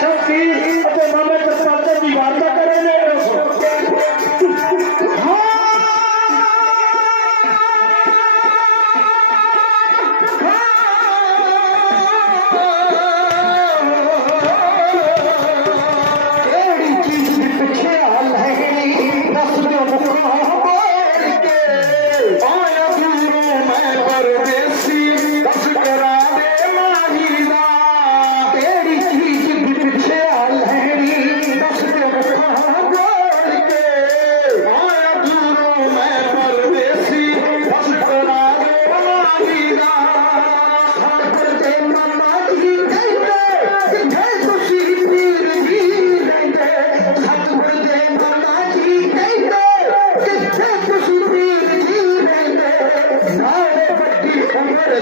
Chão Filho,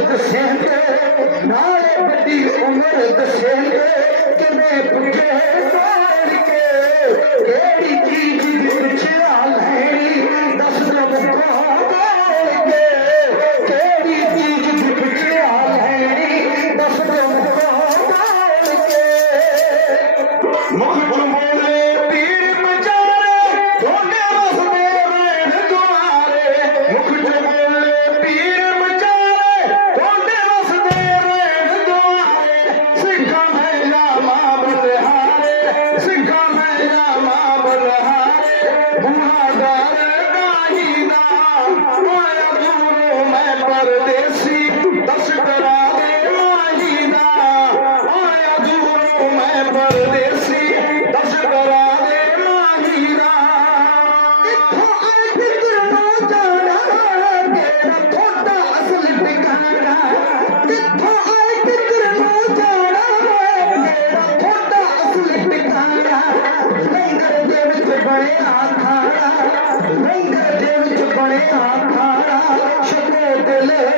ਦੱਸੇ ਨਾਲੇ ਵੱਡੀ ਉਮਰ ਦੱਸੇ আমার দেশি দশ করা। Ele é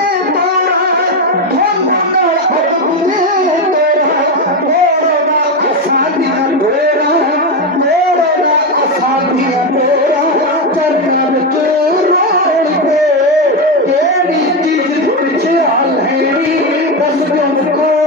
तेरी चीज़ कुछ आल्हेड़ी बस तुमको